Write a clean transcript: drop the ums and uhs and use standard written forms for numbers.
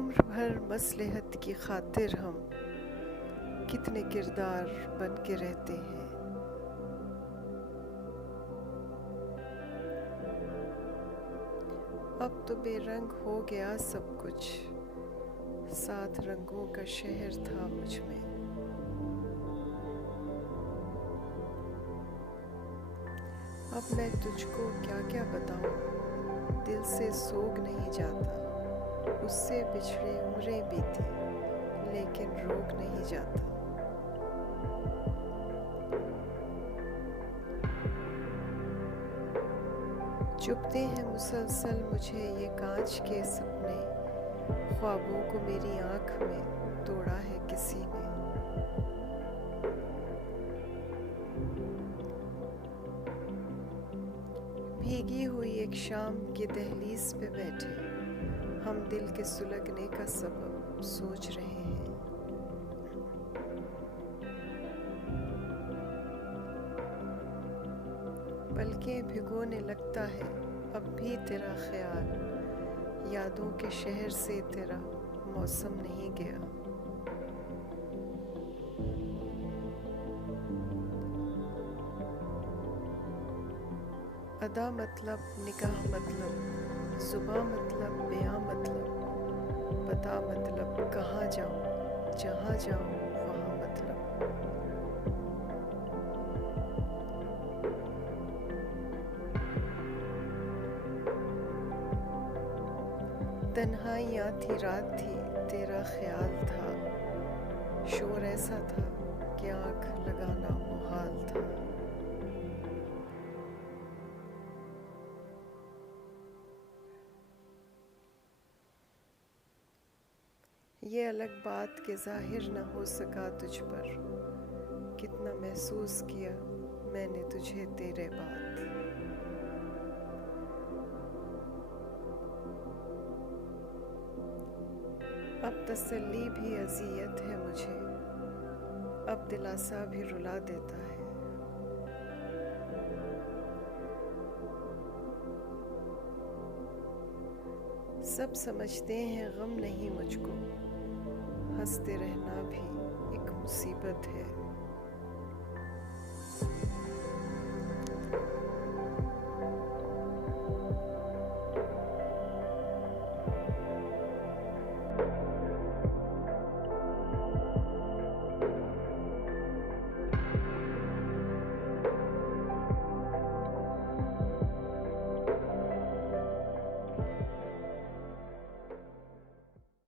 उम्र भर मसलहत की खातिर हम कितने किरदार बन के रहते हैं। अब तो बेरंग हो गया सब कुछ, सात रंगों का शहर था मुझ में। अब मैं तुझको क्या क्या बताऊं, दिल से सोग नहीं जाता। उससे पिछड़े उम्रें बीती, लेकिन रोक नहीं जाता। चुभते हैं मुसलसल मुझे ये कांच के सपने, ख्वाबों को मेरी आंख में तोड़ा है किसी ने। भीगी हुई एक शाम की दहलीज पे बैठे हम दिल के सुलगने का सबब सोच रहे हैं। पलकें भिगोने लगता है अब भी तेरा ख्याल, यादों के शहर से तेरा मौसम नहीं गया। अदा मतलब निगाह मतलब जुबां मतलब बयां मतलब, पता मतलब कहाँ जाऊँ, जहाँ जाऊँ वहाँ मतलब। तन्हाइयाँ थी रात थी तेरा ख्याल था, शोर ऐसा था कि आँख लगाना मुहाल था। ये अलग बात के जाहिर न हो सका तुझ पर, कितना महसूस किया मैंने तुझे तेरे बाद। अब तसल्ली भी अज़ियत है मुझे, अब दिलासा भी रुला देता है। सब समझते हैं गम नहीं मुझको, हंसते रहना भी एक मुसीबत है।